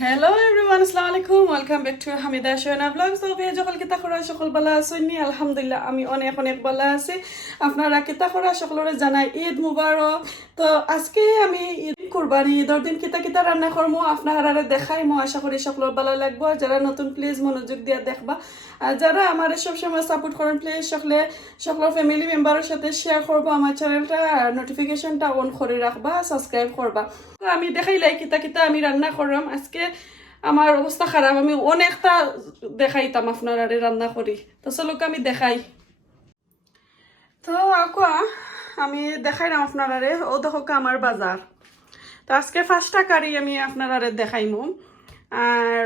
Hello everyone, assalamu alaikum. Welcome back to Hamida Shoyna Vlogs. So we সকল কিতা করা সকল বালা আছেন আলহামদুলিল্লাহ আমি অনেক অনেক বালা আছি আপনারা কিতা করা সকলরে জানাই ঈদ মুবারক তো আজকে আমি ঈদ কুরবানি ঈদের দিন কিতা কিতা রান্না করমু আপনারা দেখাইমু আশা করি সকলের ভালো লাগবে যারা নতুন প্লিজ মনোযোগ দিয়া দেখবা আর যারা আমার সব সময় সাপোর্ট করেন প্লিজ সকলের ফ্যামিলি মেম্বারের সাথে শেয়ার করবা আমার চ্যানেলটা নোটিফিকেশনটা অন করে রাখবা সাবস্ক্রাইব করবা তো আমি দেখাইলাই কিতা কিতা আমি রান্না করলাম আজকে আমার অবস্থা খারাপ আমি অনেকটা দেখাইতাম আপনারা রান্না করি তো চলো আমি দেখাই তো আমি দেখাইলাম আপনারা ও দেখো আমার বাজার তো আজকে 5টা কারি আমি আপনারা দেখাইমু আর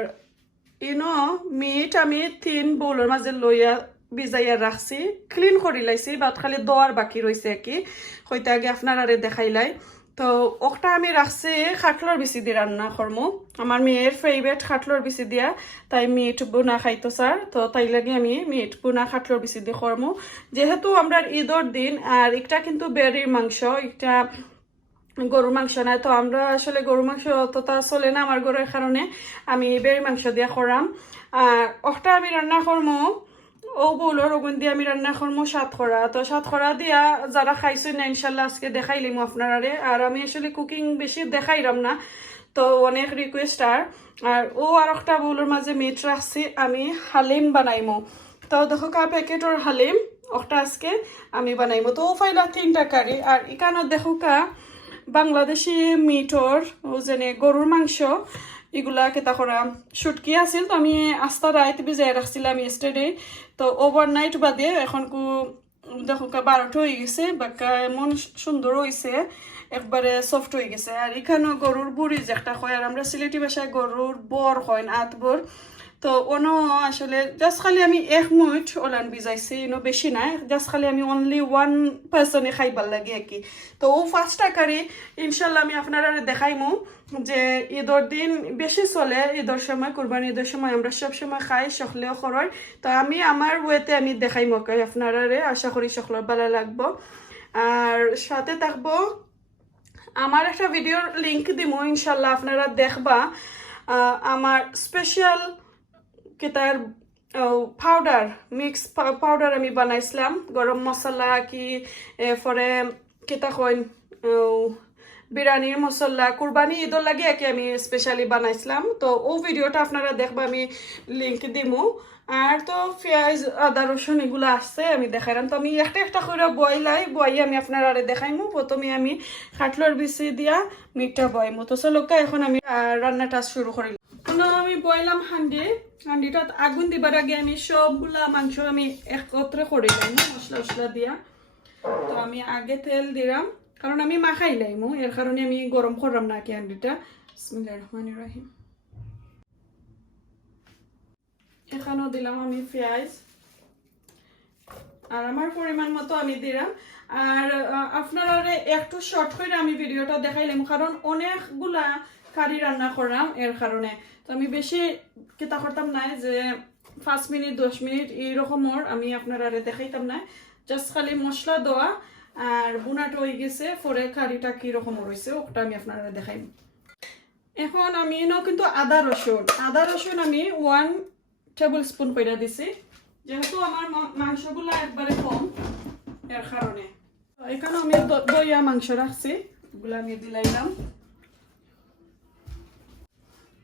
মিট আমি 3 বোলের মাঝে লইয়া ভিজাইয়া রাখছি ক্লিন করে লাইছি বাট খালি দোয়ার বাকি রয়েছে কি হইতে আগে আপনারা দেখাইলাই তো ওটা আমি রাখছি খাটলর বিচি দিয়ে রান্না করমু আমার মেয়ের ফেভারিট খাটলর বিচি দিয়া তাই মিট বুনা খাইতো স্যার তো তাই লাগে আমি মিট বুনা খাটলর বিচি দিয়ে করমু যেহেতু আমরা ঈদের দিন আর একটা কিন্তু বেড়ির মাংস একটা গরুর মাংস নাই তো আমরা আসলে গরুর মাংস অতটা চলে না আমার গরুর কারণে আমি বেড়ির মাংস দিয়া করাম আর ওটা আমি রান্না করমু ও বউলোর ওগুন দিয়ে আমি রান্না করমু সাতখরা তো সাতখরা দিয়া যারা খাইছেন না ইনশাল্লাহ আজকে দেখাইলিম আপনারারে আর আমি আসলে কুকিং বেশি দেখাইলাম না তো অনেক রিকোয়েস্ট আর ও আর একটা বউলোর মাঝে মিট রাখছি আমি হালিম বানাইমু তো দেখো প্যাকেটর হালিম ওটা আজকে আমি বানাইমু তো ও ফাইলা 3টা কারি আর এখানে দেখো বাংলাদেশি মিটর ও যেনে গরুর মাংস এগুলা কেতা করা শুটকি আছিল তো আমি আস্তা রাইত ভিজাই রাখছিলাম ইয়েস্টারডে তো ওভারনাইট বাদে এখন দেখো 12টা হয়ে গেছে বাক্কা এমন সুন্দর হয়েছে একবারে সফট হয়ে গেছে আর এখানে গরুর বুড়ি যে একটা হয় আর আমরা সিলেটি ভাষায় গরুর বর হয় আতবর তো আসলে জাস্ট খালি আমি 1 মিনিট ওলান ভিজাইছি বেশি নাই জাস্ট খালি আমি অনলি 1 পার্সনে খাইবার লাগে আর কি তো ও 5টা কারি ইনশাল্লাহ আমি আপনারা দেখাইমু যে ঈদের দিন বেশি চলে ঈদের সময় কুরবানি ঈদের সময় আমরা সব সময় খাই সকলেও খরচ তো আমি আমার ওয়েতে আমি দেখাইমু আপনারা আশা করি সকলের ভালো লাগবো আর সাথে থাকবো আমার একটা ভিডিওর লিংক দিমু ইনশাল্লাহ আপনারা দেখবা আমার স্পেশাল কেতার পাউডার মিক্স পাউডার আমি বানাইছিলাম গরম মশলা কি এরপরে কেতা কইন বিরিয়ানির মশলা কুরবানি ঈদের লাগে একে আমি স্পেশালি বানাইছিলাম তো ও ভিডিওটা আপনারা দেখবা আমি লিংক দিমু আর তো পেঁয়াজ আদা রসুন এগুলো আসছে আমি দেখাইলাম তো আমি একটা একটা করে বই আমি আপনারা দেখাইমু প্রথমে আমি খাটলর বিচি দিয়া মিটটা বইমু তো চলো এখন আমি রান্নাটা শুরু করিলাম আমি বইলাম হান্ডিটাত আগুন দিবার আগে আমি সবগুলা মাংস আমি একত্রে করে লাইমু মশলা দিয়া তো আমি আগে তেল দিলাম কারণ আমি মাখাই লাইমু এর কারণে আমি গরম করলাম না কি হান্ডিটা বিসমিল্লাহির রহমানির রহিম এখানেও দিলাম আমি পেঁয়াজ আর আমার পরিমাণ মতো আমি দিলাম আর আপনারা একটু শর্ট করে আমি ভিডিওটা দেখাইলাম কারণ অনেকগুলা কারি রান্না করলাম এর কারণে তো আমি বেশি কেতা করতাম না যে 5 মিনিট 10 মিনিট এইরকমর আমি আপনারা দেখাইতাম না জাস্ট খালি মশলা দেওয়া আর বুনাটা হয়ে গেছে পরে কারিটা কিরকম রয়েছে ওটা আমি আপনারা দেখাইম এখন আমি কিন্তু আদা রসুন আমি 1 টেবিল স্পুন করে দিছি যেহেতু আমার মাংসগুলো একবারে কম এর কারণে এখানে আমি দইয়া মাংস রাখছি এগুলো আমি দিলাইলাম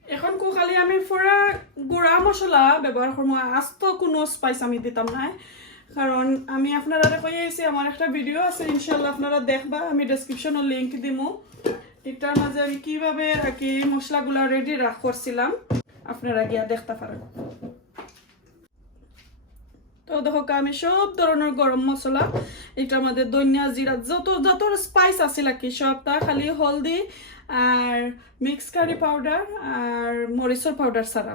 এখন খালি আমি পুরা গুঁড়া মশলা ব্যবহার করবো আস্ত কোনো স্পাইস আমি দিতাম না কারণ আমি আপনারা কইছি আমার একটা ভিডিও আছে ইনশাল্লাহ আপনারা দেখবা আমি ডেসক্রিপশনে লিংক দিমু এটার মাঝে আমি কিভাবে কি মশলাগুলো রেডি করছিলাম আপনারা গিয়া দেখতে পারেন তো দেখো আমি সব ধরনের গরম মশলা এটার মধ্যে ধনিয়া জিরা যত স্পাইস আছে কি সবটা খালি হলদি আর মিক্স কারি পাউডার আর মরিচের পাউডার ছাড়া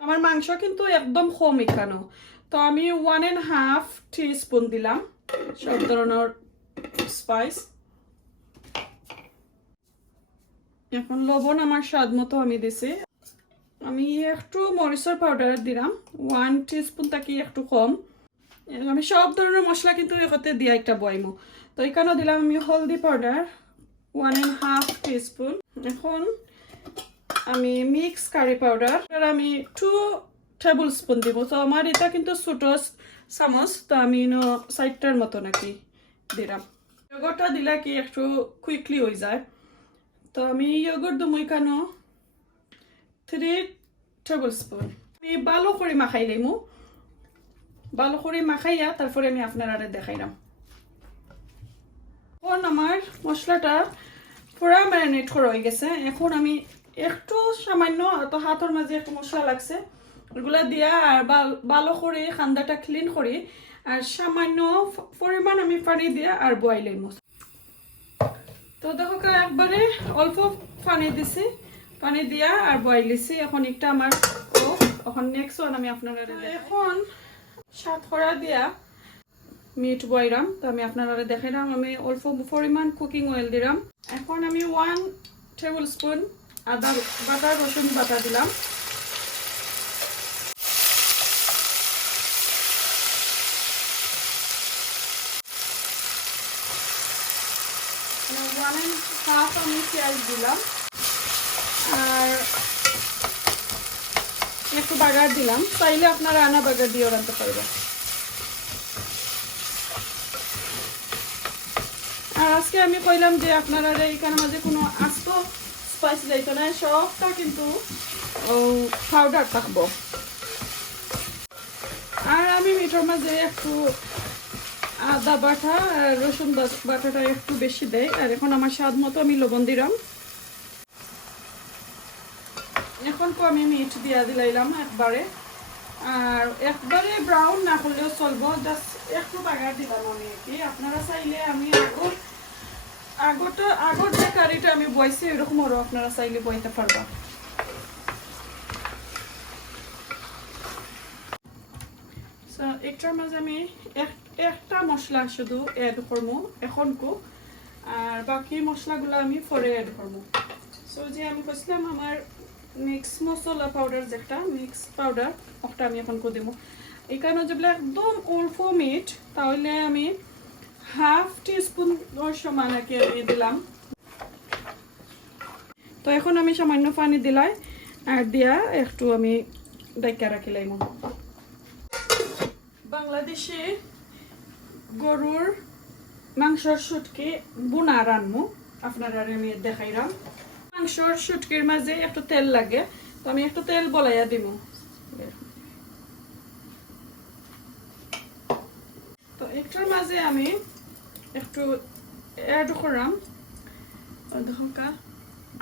আমার মাংস কিন্তু একদম কম এখানো তো আমি 1.5 টিস্পুন দিলাম সব ধরনের স্পাইস এখন লবণ আমার স্বাদ মতো আমি দিছি আমি একটু মরিচের পাউডার দিলাম 1 টিস্পুন থেকে একটু কম আমি সব ধরনের মশলা কিন্তু এখানে দিয়া একটা বইমু তো এখানে দিলাম আমি হলদি পাউডার 1.5 টিস্পুন এখন আমি মিক্স কারি পাউডার আমি 2 টেবিল স্পুন দিব। তো আমার এটা কিন্তু ছোট চামচ, তো আমি 60টার মতো নাকি দিলাম। ইয়োগর্টটা দিলে কি একটু কুইকলি হয়ে যায়, তো আমি ইয়োগর্ট দেবো এখানে 3 টেবিল স্পুন। আমি ভালো করে মাখাই লইমু, ভালো করে মাখাইয়া তারপরে আমি আপনারা দেখাইলাম। এখন আমার মশলাটা পুরা ম্যারিনেট করা হয়ে গেছে। এখন আমি একটু সামান্য তো হাতের মাঝে একটু মশলা লাগছে ওগুলা দিয়া আর ভালো করে খান্দাটা ক্লিন করি আর সামান্য পরিমাণ আমি পানি দিয়া আর বয়েল লইমু। তো দেখো একবারে অল্প পানি দিছি, পানি দিয়া আর বয়েল দিছি। এখন একটা আমার এখন নেক্সট ওয়ান আমি আপনারা এখন সাত করা দিয়া মিট বয়রাম, তো আমি আপনারা দেখাইলাম। আমি অল্প পরিমাণ কুকিং অয়েল দিলাম। এখন আমি 1 টেবিল স্পুন আদা বাটা রসুন বাটা দিলাম। হাফ আমি পেঁয়াজ দিলাম আর একটু বাগার দিলাম, চাইলে আপনারা আনা বাগার দিয়েও রাখতে পারবেন। আর আজকে আমি কইলাম যে আপনারা এইখানে মাঝে কোনো আস্ত স্পাইস যাইতো না, সবটা কিন্তু পাউডার থাকবো। আর আমি মিটার মাঝে একটু আদা বাটা আর রসুন বাটাটা একটু বেশি দেয়। আর এখন আমার স্বাদ মতো আমি লবণ দিলাম। এখন আমি মিট দিয়া দিলাইলাম একবারে, আর একবারে ব্রাউন না করলেও চলবো, জাস্ট একটু বাগার দিলাম আমি কি। আপনারা চাইলে আমি আগর যে কারিটা আমি বইছি এরকম আরো আপনারা চাইলে বইতে পারবা। একটার মাঝে আমি একটা মশলা শুধু এড করবো এখনকু, আর বাকি মশলাগুলো আমি পরে এড করবো। সো যে আমি বলছিলাম আমার মিক্স মশলা পাউডার যেটা মিক্স পাউডার ওটা আমি এখন করে দেবো। এখানে যেগুলো একদম অল্প মিট, তাহলে আমি হাফ টিস্পুন সমান আর কি আমি দিলাম। তো এখন আমি সামান্য পানি দিলাই আর দিয়া একটু আমি ডাইকা রাখিলাম। বাংলাদেশে গরুর মাংসর শুটকি বুনা রান্নু আপনারা আমি দেখাইলাম। মাংসর শুটকির মাঝে একটু তেল লাগে, তো আমি একটু তেল বলাইয়া দিব। তো একটার মাঝে আমি একটু অ্যাড করলাম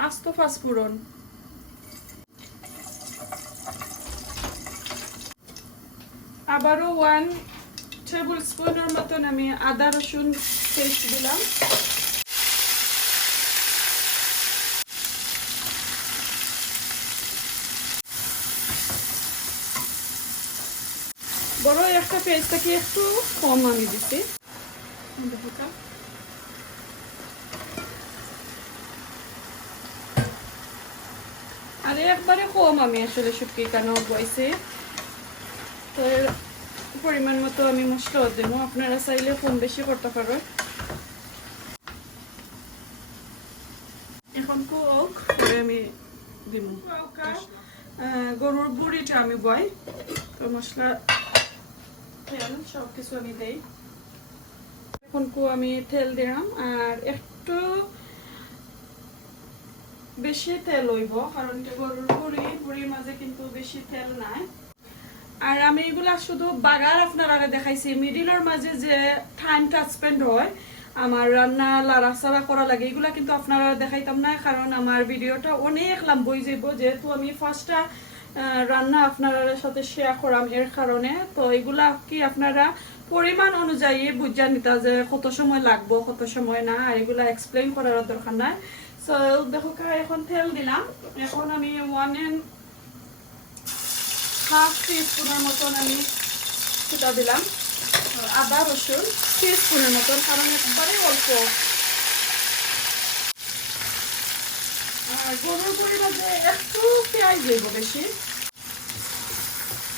আস্ত পাঁচফোড়ন, আবারও 1 টেবিল স্পুনের মতন আমি আদা রসুন পেস্ট দিলাম। বড় একটা পেস্টটাকে একটু কম আমি দিচ্ছি। আর একবারে কম আমি আসলে শুটকি কেন বইছি, তো পরিমাণ মতো আমি মশলা দেব, আপনারা চাইলে কম বেশি করতে পারবেন। এখন কোক আমি দিব গরুর বুড়িটা আমি বই, তো মশলা তেল সব কিছু আমি দেই। এখন আমি তেল দিলাম আর একটু বেশি তেল হইব, কারণ গরুর বুড়ির মাঝে কিন্তু বেশি তেল নাই। আর আমি এগুলা শুধু বাগার আপনারা দেখাইছি, মিডিলের মাঝে যে টাইমটা স্পেন্ড হয় আমার রান্না লাড়াচাড়া করা লাগে এগুলা কিন্তু আপনারা দেখাইতাম না, কারণ আমার ভিডিওটা অনেক লম্বা হয়ে যাব, যেহেতু আমি ফার্স্টটা রান্না আপনার সাথে শেয়ার করাম এর কারণে। তো এগুলা কি আপনারা পরিমাণ অনুযায়ী বুঝা নিতা যে কত সময় লাগবো কত সময় না, আর এগুলা এক্সপ্লেন করার দরকার নাই। সো দেখো এখন তেল দিলাম, এখন আমি 1.5 টিস্পুনের মতন আমি সেটা দিলাম আদা রসুন টিস্পুনের মতন, কারণ একবারে অল্প। আর গরুর বুড়ির মধ্যে একটু পেঁয়াজ দেব বেশি,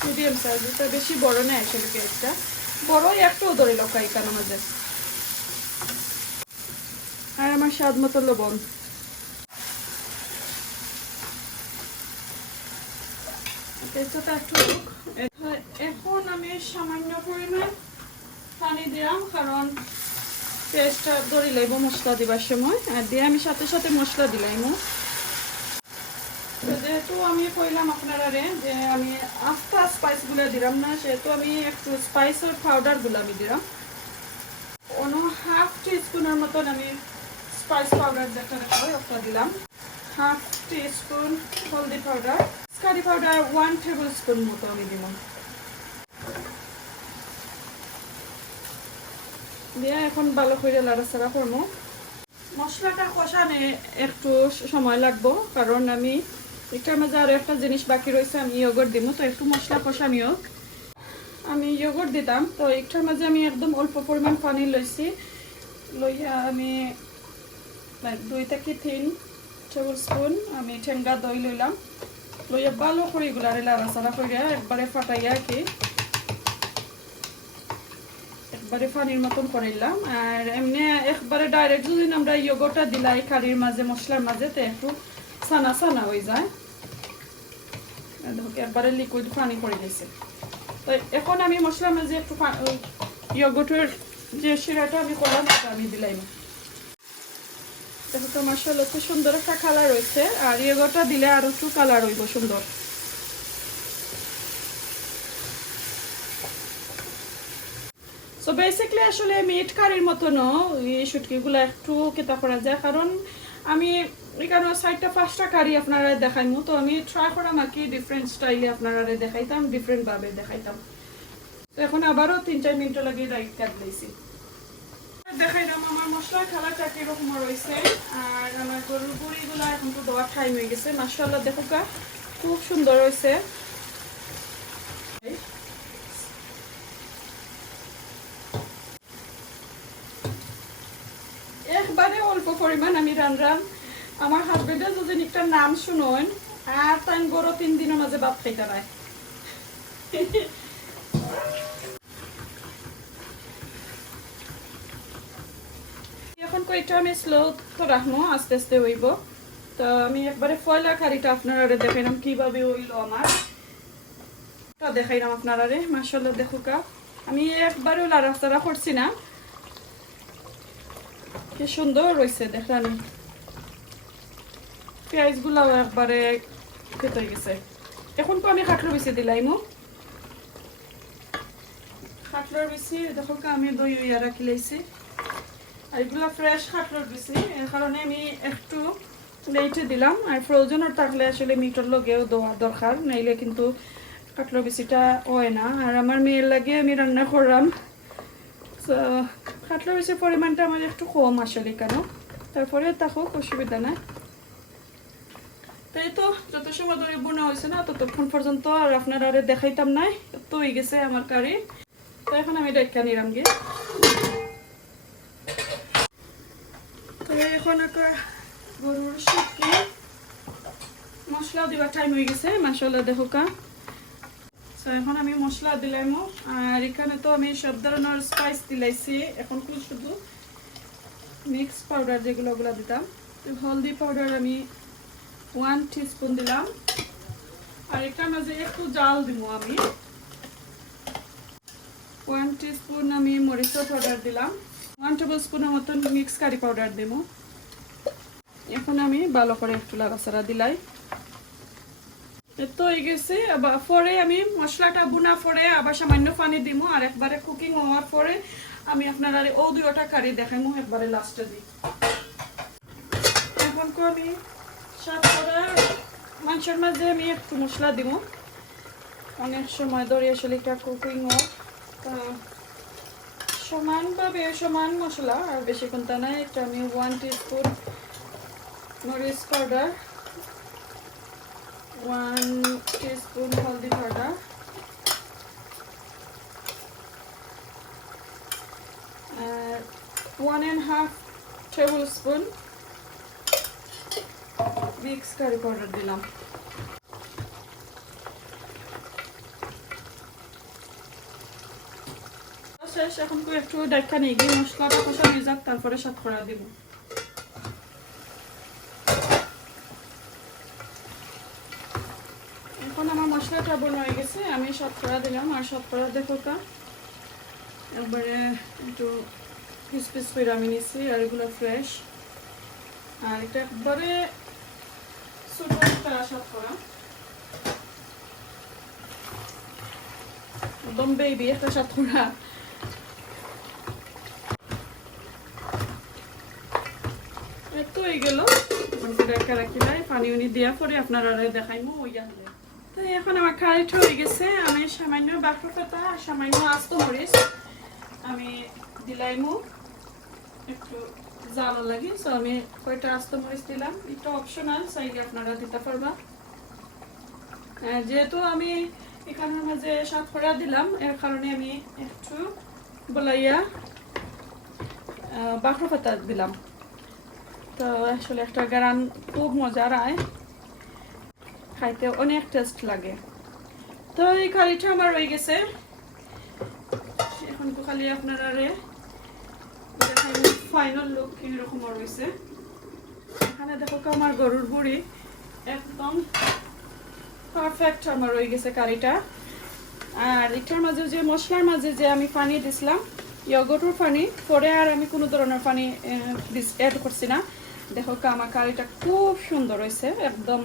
মিডিয়াম সাইজ, এটা বেশি বড় না আসলে পেঁয়াজটা, বড় একটু ধরে লঙ্কা এখানে মাঝে। আর আমার স্বাদ মতো লবণ। তেজটা একটু এখন আমি সামান্য পরিমাণ পানি দিলাম, কারণ পেস্টটা ধরে লাইব মশলা দিবার সময়, আর দিয়ে আমি সাথে সাথে মশলা দিলাম। যেহেতু আমি কইলাম আপনারা যে আমি আস্তা স্পাইসগুলো দিলাম না, সেহেতু আমি একটু স্পাইসের পাউডারগুলো আমি দিলাম হাফ টিস্পুনের মতন। আমি স্পাইস পাউডার যেটা হয় ওটা দিলাম, হাফ টিস্পুন হলদি powder, curry powder 1 tablespoon মতো আমি দিলাম। দিয়ে এখন ভালো করে লাড়াচাড়া করবো। মশলাটা কষানে একটু সময় লাগবো, কারণ আমি এটার মাঝে আরো একটা জিনিস বাকি রয়েছে, আমি ইয়োগurt দিব। তো একটু মশলা কষানি হোক, আমি ইয়োগurt দিতাম। তো এটার মাঝে আমি একদম অল্প পরিমাণ পানি লইছি, লইয়া আমি 2 থেকে 3 টেবিল স্পুন আমি ঠেঙ্গা দই লইলাম, লইয়া ভালো করে এগুলারে লাড়াচাড়া করিয়া একবারে ফাটাইয়া কি একবারে পানির মতন করিলাম। আর এমনি একবারে ডাইরেক্ট যদি আমরা ইয়োগর্টটা দিলাই কারির মাঝে মশলার মাঝে, তো একটু ছানা ছানা হয়ে যায়। দেখো একবারে লিকুইড পানি করে দিয়েছে। তো এখন আমি মশলার মাঝে একটু ইয়োগর্টের যে শিরাটা আমি করলাম সেটা আমি দিলাম। দেখো তো মাশাআল্লাহ খুব সুন্দর একটা কালার রয়েছে, আর ইয়োগর্টটা দিলে আরো একটু কালার হইব সুন্দর। তো বেসিক্যালি আসলে মিট কারির মতনও এই শুটকিগুলো একটু কেতা করা যায়, কারণ আমি এখানে 4-5টা কারি আপনারা দেখাইমু। তো আমি ট্রাই করাম আর কি ডিফারেন্ট স্টাইলে আপনারা দেখাইতাম, ডিফারেন্ট ভাবে দেখাইতাম। তো এখন আবারও 3-4 মিনিট লাগে রাইট কাট দিয়েছি। দেখাইলাম আমার মশলার কালারটা কিরকম রয়েছে, আর আমার গরুর গুঁড়িগুলো এখন তো দেওয়ার টাইম হয়ে গেছে। মাশাআল্লাহ দেখো খুব সুন্দর হয়েছে। একবারে অল্প পরিমাণ আমি রান্নাম। আমার হাজবেন্ডের যদি একটা নাম শুনুন, আর তাই গরু 3 দিনের মাঝে ভাত খাইতে নাই। এখন কয়েকটা আমি স্লো তো রাখবো, আস্তে আস্তে হইব। তো আমি একবারে ফয়লা কারিটা আপনারা দেখাইলাম কিভাবে হইলো আমার, দেখাইলাম আপনারা। মাশাআল্লাহ দেখো আমি একবারে লাড়াচাড়া করছি না, কি সুন্দর রয়েছে দেখানি। পেঁয়াজগুলাও একবারে খেতে হয়ে গেছে। এখন তো আমি খাটলো বেশি দিলাইমু, খাটলোর বেশি দেখো আমি দই ইয়া রাখি লাইছি। আর এগুলো ফ্রেশ খাটলোর বেশি, এর কারণে আমি একটু লেটে দিলাম। আর ফ্রোজেনের থাকলে আসলে মিটার লগেও দেওয়া দরকার, নাইলে কিন্তু কাটলোর বেশিটা হয় না। আর আমার মেয়ের লাগে আমি রান্না করলাম, কাটলোর বেশি পরিমাণটা আমার একটু কম আসলে কেন, তারপরে থাকুক অসুবিধা নাই। তাই তো যত সময় ধরে বোনা হয়েছে না ততক্ষণ পর্যন্ত আর আপনারা দেখাইতাম নাই, তো হয়ে গেছে আমার কারি। তো এখন আমি ডেকা নিলাম গিয়ে। তো এখন গরুর শুটকি মশলা দিবার টাইম হয়ে গেছে। মাশাআল্লাহ দেখো এখন আমি মশলা দিলাম, আর এখানে তো আমি সব ধরনের স্পাইস দিলাইছি। এখন শুধু মিক্স পাউডার যেগুলো ওগুলো দিতাম। হলদি পাউডার আমি 1 টিস্পুন দিলাম, আর এটার মাঝে একটু জাল দিব আমি 1 টিস্পুন আমি মরিচের পাউডার দিলাম, 1 টেবিল স্পুনের মতন মিক্স কারি পাউডার দেব। এখন আমি ভালো করে একটু লাড়াচাড়া দিলাই। তো হয়ে গেছে। আবার পরে আমি মশলাটা বুনা পরে আবার সামান্য পানি দিব, আর একবারে কুকিং হওয়ার পরে আমি আপনারা ও 2টা কারি দেখাইমু একবারে লাস্টে দিই। এখন আমি সাত করা মাংসের মাঝে আমি একটু মশলা দিব, অনেক সময় ধরে আসলে এটা কুকিং হোক। সমানভাবে সমান মশলা, আর বেশিক্ষণ তা নাই। এটা আমি 1 টিস্পুন মরিচ পাউডার, 1 টিস্পুন হলদি পাউডার, আর 1.5 tablespoon mix curry powder দিলাম। শেষ। এখন একটু দেখা নেই গিয়ে মশলাটা কষানো যাক, তারপরে সাতকরা দিব। এখন আমার মশলাটা বোনা হয়ে গেছে, আমি শতকরা দিলাম। আর শতকরা দেখো কা একবারে একটু পিস পিস করে আমি নিচ্ছি, আর এগুলো ফ্রেশ। আর এটা একবারে ছোট একটা শতকরা, একদম বেবি একটা শতকরা। একটু হয়ে গেল, রাখি নাই পানি উনি দেওয়া পরে আপনারা দেখাইমো ওইয়া হলে। তো এখন আমার কারিটা হয়ে গেছে। আমি সামান্য বাকর পাতা আর সামান্য আস্ত মরিচ আমি দিলাইমু, একটু জালও লাগে। সো আমি কয়টা আস্ত মরিচ দিলাম, এটা অপশনাল, চাইলে আপনারা দিতে পারবা। যেহেতু আমি এখানের মাঝে শতকরা দিলাম, এর কারণে আমি একটু বলাইয়া বাকর পাতা দিলাম। তো আসলে একটা গারান খুব মজার হয়, খাইতে অনেক টেস্ট লাগে। তো এই কারিটা আমার রয়ে গেছে। এখন তো খালি আপনারা ফাইনাল লুক কিরকম রয়েছে। এখানে দেখো আমার গরুর বুড়ি একদম পারফেক্ট আমার রয়ে গেছে কারিটা। আর এটার মাঝে যে মশলার মাঝে যে আমি পানি দিছিলাম, ইয়গর্টের পানি, পরে আর আমি কোনো ধরনের পানি অ্যাড করছি না। দেখো আমার কারিটা খুব সুন্দর হয়েছে, একদম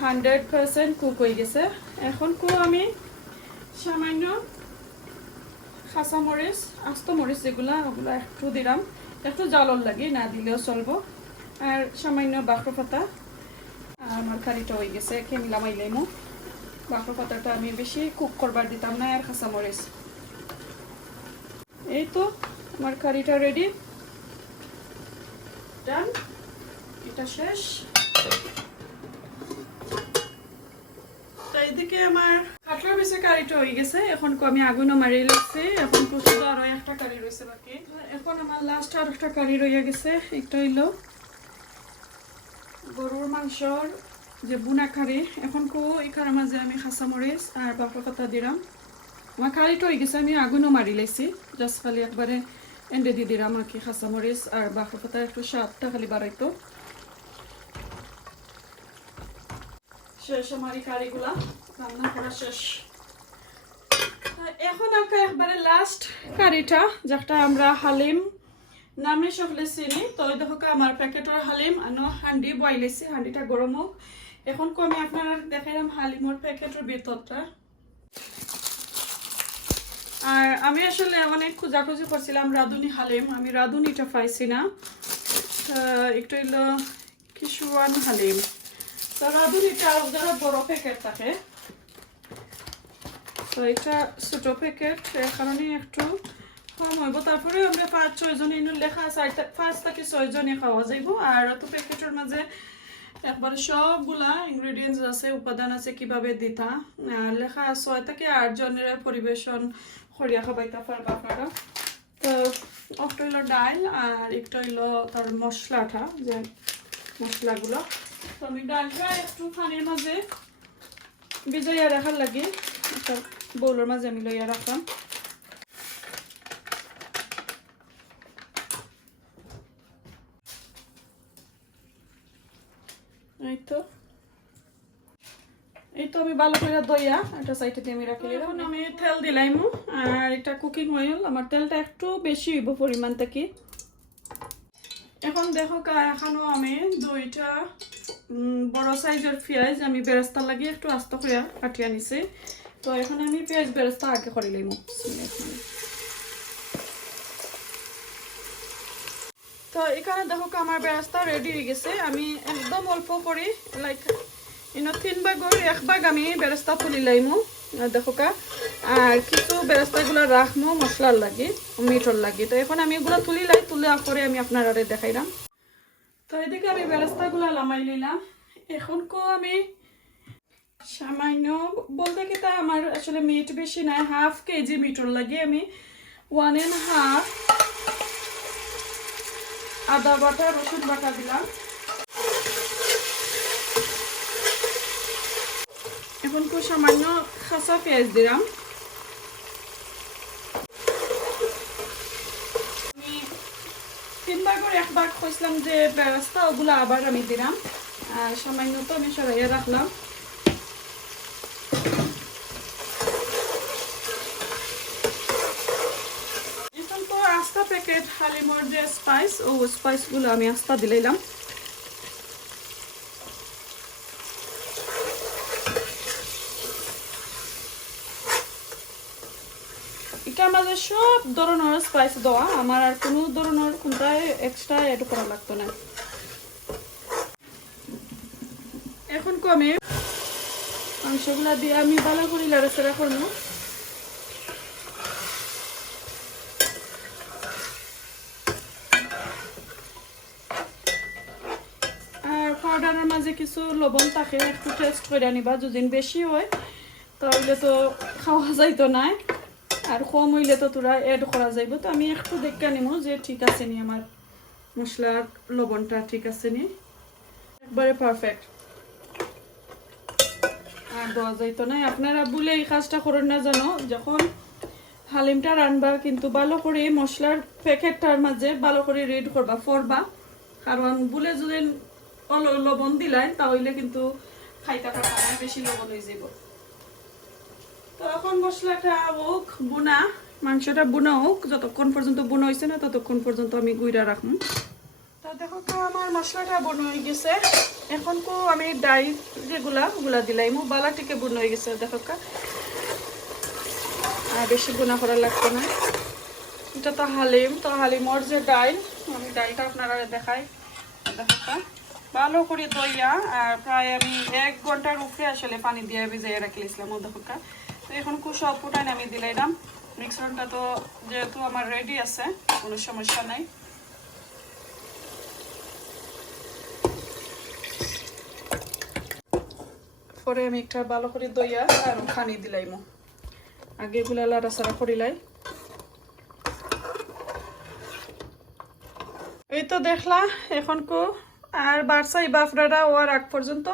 100% কুক হয়ে গেছে। এখন আমি সামান্য কাঁচামরিচ, আস্ত মরিচ যেগুলো, ওগুলো একটু দিলাম, একটু জালর লাগে, না দিলেও চলবো। আর সামান্য বাকর পাতা। আমার কারিটা হয়ে গেছে, কেমিলা মাইলাইমু। বাকর পাতাটা আমি বেশি কুক করবার দিতাম না, আর কাঁচামরিচ। এই তো আমার কারিটা রেডি, ডান, এটা শেষ। তো এইদিকে আমার কাটলার বেশি কারিটা হয়ে গেছে। এখন আমি আগুনও মারিয়ে লাগছে। এখন শুধু আরো একটা কারি রয়েছে বাকি। এখন আমার লাস্ট আর একটা কারি রয়ে গেছে, একটা হইলো গরুর মাংসর যে বুনা কারি। এখন এখানের মাঝে আমি কাঁচামরিচ আর বাকর পাতা দিলাম। আমার কারিটা হয়ে গেছে, আমি আগুনও মারি লাইছি, জাস্ট খালি একবারে এন্ডে দিয়ে দিলাম আর কি। কাঁচামরিচ আর বাকর পাতা একটু স্বাদটা খালি বাড়াইতো। শেষ আমার এই কারিগুলা রান্না করা শেষ। এখন একবারে লাস্ট কারিটা, যেটা আমরা হালিম নামে সকলে চিনি। তো দেখো আমার প্যাকেটের হালিম আনো হান্ডি বয়াইলেছি, হান্ডিটা গরম হোক। এখন আমি আপনারা দেখাইলাম হালিমর প্যাকেটের ভিতরটা। আর আমি আসলে অনেক খোঁজাখুঁজি করছিলাম রাঁধুনি হালিম, আমি রাঁধুনিটা পাইছি না। একটু হইলো কিশুয়ান হালিম। তো রাঁধুনিটা আরো যারা বড় প্যাকেট থাকে, তো এটা ছোট প্যাকেট, এর কারণে একটু কম হইব। তারপরে আমরা 5-6 জন লেখা আছে, 5 থেকে 6 জনে খাওয়া যাইব। আর অত প্যাকেটের মাঝে একবারে সবগুলা ইনগ্রেডিয়েন্টস আছে, উপাদান আছে কিভাবে দিতা লেখা। 6 থেকে 8 জনের পরিবেশন করিয়া খাবাইতে পারবা আপনারা। তো একটা হইলো ডাল, আর একটা হইলো তার মশলাটা, যে মশলাগুলো। তো আমি ডালটা একটু পানির মাঝে ভিজাইয়া রাখার লাগে, একটা বোলের মাঝে আমি লইয়া রাখলাম। এই তো আমি ভালো করে দইয়া একটা সাইডে দিয়ে আমি রাখি দিলাম। আমি তেল দিলাইমু, আর এটা কুকিং অয়েল। আমার তেলটা একটু বেশি হইব পরিমাণ থেকে। এখন দেখো এখনো আমি 2টা বড় সাইজের পেঁয়াজ আমি বেরেস্তা লাগিয়ে একটু আস্ত করে কাটিয়ে নিছি। তো এখন আমি পেঁয়াজ বেরেস্তা আগে করে লইমু। তো এখানে দেখো আমার বেরেস্তা রেডি হয়ে গেছে। আমি একদম অল্প করে লাইক 3 ভাগের 1 ভাগ আমি বেরেস্তা তুলি লাইমু, দেখো আর কিছু বেরেস্তাগুলো রাখমু মশলার লাগে, মিটর লাগে। তো এখন আমি এগুলো তুলি লাই, তুলে পরে আমি আপনারা দেখাইলাম। তো এদিকে আমি বেরেস্তাগুলো লামাই নিলাম। এখন আমি সামান্য বলতে কি তা আমার আসলে মিট বেশি নাই, 1/2 কেজি মিটর লাগে। আমি 1.5 আদা বাটা রসুন বাটা দিলাম। এখন সামান্য কাঁচা পেঁয়াজ দিলাম। আমি 3 ভাগের 1 ভাগ কইছিলাম যে বেরেস্তা, ওগুলো আবার আমি দিলাম। আর সামান্য তো আমি সরাইয়া রাখলাম। আস্তা প্যাকেট হালিমর যে স্পাইস ও স্পাইসগুলো আমি আস্তা দিলাম। এটার মাঝে সব ধরনের স্পাইস দেওয়া, আমার আর কোনো ধরনের কোনটাই এক্সট্রা এড করা লাগতো না। এখন আমি মাংসগুলা দিয়ে আমি ভালো করে লাড়াচাড়া করবো। আর পাউডারের মাঝে কিছু লবণ থাকে, একটু টেস্ট করে নিবা, যদি বেশি হয় তাহলে তো খাওয়া যাইতো না, আর কম হইলে তো তোরা এড করা যাইব। তো আমি একটু দেখে নিব যে ঠিক আছে নি আমার মশলার লবণটা ঠিক আছে নি, একবারে পারফেক্ট। আর দেওয়া যাইতো না। আপনারা বলে এই কাজটা করেন না জানো, যখন হালিমটা রানবা কিন্তু ভালো করে মশলার প্যাকেটটার মাঝে ভালো করে রেড করবা ফরবা, কারণ বলে যদি লবণ দিলাই তাহলে কিন্তু খাইতে পারবা না, বেশি লবণ হয়ে যাব। তো এখন মশলাটা হোক বুনা, মাংসটা বুনা হোক, যতক্ষণ পর্যন্ত বুনা হয়েছে না ততক্ষণ পর্যন্ত আমি গুইরা রাখুন। তো দেখো তো আমার মশলাটা বুন হয়ে গেছে। এখন আমি ডাইল যেগুলা ওগুলা দিলাই বালাটিকে বুন হয়ে গেছে। দেখো আর বেশি বুনা করা লাগতো না। এটা তো হালিম, তো হালিমর যে ডাইল, আমি ডাইলটা আপনারা দেখাই। দেখো ভালো করে দইয়া, আর প্রায় আমি 1 ঘন্টার উপরে আসলে পানি দিয়ে ভিজাইয়া রাখিলাম। দেখো তো এখন সব ফুটাই আমি দিলাম। মিক্সরটা তো যেহেতু আমার রেডি আছে, কোনো সমস্যা নাই। পরে আমি একটা ভালো করে দইয়া আর খানি দিলাইম। আগে এগুলা লাড়াচাড়া করিলাই। এই তো দেখলা এখন আর বারসাই বাফরাটা ওর আগ পর্যন্ত।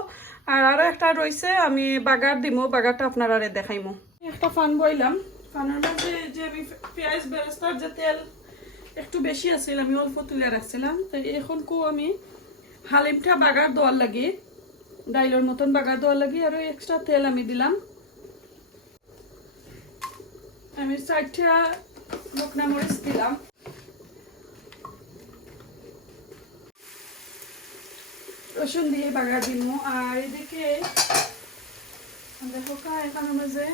আর আরো একটা রয়েছে, আমি বাগার দিমো, বাগারটা আপনারা দেখাইমো। একটা ফান বইলাম, ফানের মধ্যে যে আমি পেঁয়াজ বেরেস্তার যে তেল একটু বেশি আছিল আমি অল্প তুলে রাখছিলাম। তো এখন আমি হালিমটা বাগার দেওয়ার লাগে, ডাইলের মতন বাগার দেওয়ার লাগে, আরো এক্সট্রা তেল আমি দিলাম। আমি 4টা শুকনা মরিচ দিলাম। রসুন দিয়ে বাগার দিব। আর এদিকে দেখো এখানের মাঝে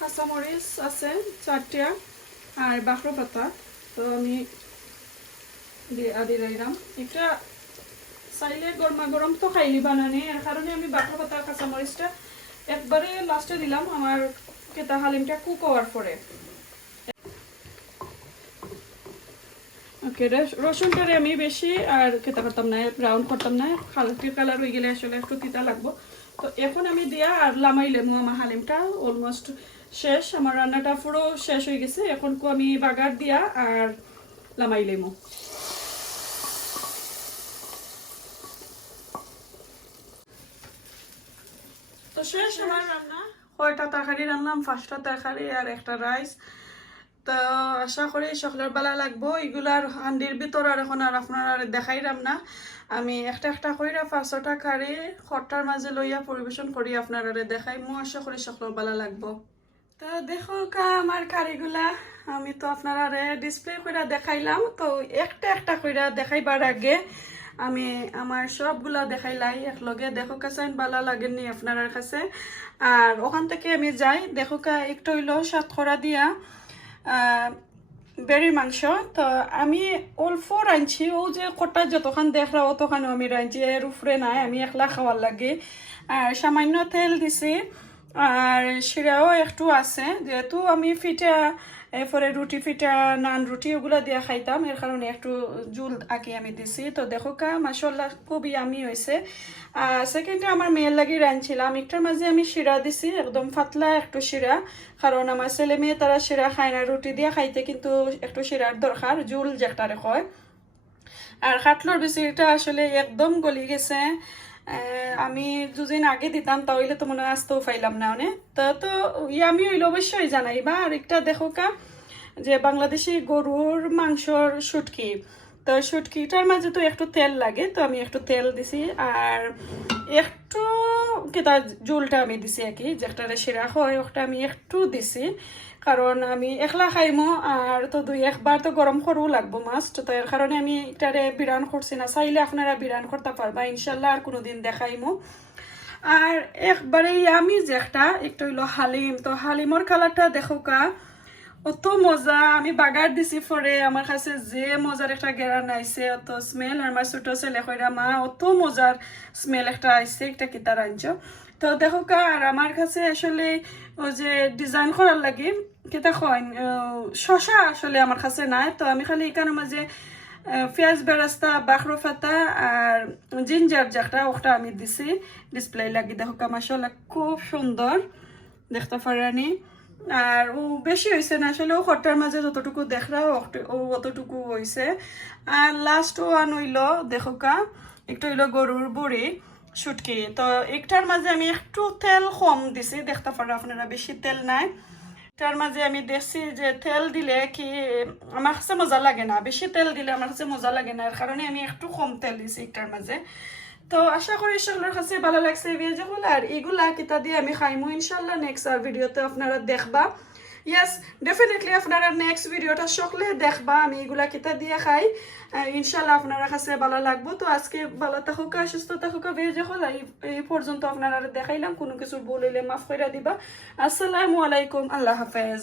কাঁচামরিচ আছে 4টা আর বাখরো পাতা, তো আমি দিলাম। এটা চাইলে গরমা গরম তো খাইলি বানানি, এর কারণে আমি বাখরো পাতা কাঁচামরিচটা একবারে লাস্টে দিলাম, আমার কেতা হালিমটা কুক হওয়ার পরে। ওকে, রসুনটারে আমি বেশি আর কেতা করতাম না, ব্রাউন করতাম না, হালকা কালার হয়ে গেলে আসলে একটু তিতা লাগবো। তো এখন আমি দিয়া আর লামাইলাম। আমার হালিমটা অলমোস্ট শেষ, আমার রান্নাটা পুরো শেষ হয়ে গেছে। এখন আমি বাগার দিয়া আর লামাইলাম। তো শেষ আমার রান্না। কয়টা তরকারি রান্নাম, 5টা তরকারি আর একটা রাইস। তো আশা করি সকলের ভালো লাগবো। এগুলার হান্ডির ভিতর আর এখন আর আপনারা দেখাইলাম না, আমি একটা একটা কইরা 5টা কারি খট্টার মাঝে লইয়া পরিবেশন করি আপনারা দেখাই। আশা করি সকলের ভালো লাগবো। তো দেখো আমার কারিগুলা আমি তো আপনারা ডিসপ্লে কইরা দেখাইলাম। তো একটা একটা কইরা দেখাইবার আগে আমি আমার সবগুলা দেখাইলাই একলগে। দেখো কাছেন ভালো লাগেননি আপনার কাছে? আর ওখান থেকে আমি যাই। দেখো একটু হইলো সাতখরা দিয়া বেড়ির মাংস। তো আমি অল্প রাঁধছি, ও যে কটা যতক্ষণ দেখরা অতখানও আমি রাঁধছি, এর উপরে নাই, আমি একলা খাওয়ার লাগে। আর সামান্য তেল দিছি, আর শিরাও একটু আছে, যেহেতু আমি ফিটা এরপরে রুটি ফিটা নান রুটি ওগুলা দিয়ে খাইতাম, এর কারণে একটু জুল আগে আমি দিছি। তো দেখো মাশাআল্লাহ খুবই আমি হয়েছে। সেকেন্ডে আমার মেয়ের লাগি রাঁধছিলাম, একটার মাঝে আমি শিরা দিছি, একদম পাতলা একটু শিরা, কারণ আমার ছেলে মেয়ে তারা শিরা খায় না, রুটি দিয়ে খাইতে কিন্তু একটু শিরার দরকার, জুল যেটারে হয়। আর কাটলোর বিচিটা আসলে একদম গলি গেছে, আমি দুদিন আগে দিতাম তাহলে তো মনে হয় আসতেও পাইলাম না অনেক। তো আমি হইলে অবশ্যই জানাইবা। আর একটা দেখো যে বাংলাদেশি গরুর মাংসর শুটকি, তো শুটকিটার মাঝে তো একটু তেল লাগে, তো আমি একটু তেল দিছি। আর একটু কিতা জোলটা আমি দিছি আর কি, যেটা শিরা হয় ওটা আমি একটু দিছি, কারণ আমি একলা খাইমো আর তো দুই একবার তো গরম করও লাগবো মাছ, তো এর কারণে আমি এটারে বিরান করছি না। চাইলে আপনারা বিরান করতে পারবা ইনশাল্লাহ, আর কোনোদিন দেখাইমো। আর একবারেই আমি যেটা একটু হইলো হালিম, তো হালিমর কালারটা দেখো কা অত মজা, আমি বাগার দিছি পরে আমার কাছে যে মজার একটা গেরান আইছে, অত স্মেল। আর আমার ছোট ছেলে কইরা মা অত মজার স্মেল একটা আইছে, একটা কিতা রাঞ্চ। তো দেখো কা, আর আমার কাছে আসলে ওই যে ডিজাইন করার লাগে কিতা কয় শশা আসলে আমার কাছে নাই, তো আমি খালি এখানে মাঝে পেঁয়াজ বেরাস্তা, বাখরো ফাতা আর জিঞ্জার যেটা ওটা আমি দিছি ডিসপ্লে লাগি। দেখো কা মাশাআল্লাহ খুব সুন্দর দেখতে পারানি। আর ও বেশি হয়েছে না আসলে, ও খট্টার মাঝে যতটুকু দেখরা ও অতটুকু হয়েছে। আর লাস্ট ওয়ান হইল দেখো কা একটু হইলো গরুর বুড়ি শুটকি, তো একটার মাঝে আমি একটু তেল কম দিছি, দেখতে পারো আপনারা বেশি তেল নাই। তার মাঝে আমি দেখছি যে তেল দিলে কি আমার কাছে মজা লাগে না, বেশি তেল দিলে আমার কাছে মজা লাগে না, এর কারণে আমি একটু কম তেল দিছি একটার মাঝে। তো আশা করি সকলের কাছে ভালো লাগছে ভিডিওগুলো, আর এগুলা কিতা দিয়ে আমি খাইমু ইনশাল্লাহ নেক্সট আর ভিডিওতে আপনারা দেখবা। ইয়েস, ডেফিনেটলি আপনারা নেক্সট ভিডিওটা সকলে দেখবা আমি এগুলা কিতা দিয়ে খাই, ইনশাল্লাহ আপনারা কাছে ভালো লাগবো। তো আজকে ভালো থাকুক, সুস্থ থাকুক, ভিডিও এই পর্যন্ত আপনারা দেখাইলাম, কোনো কিছু ভুল হইলে মাফ করে দিবা। আসসালামু আলাইকুম, আল্লাহ হাফেজ।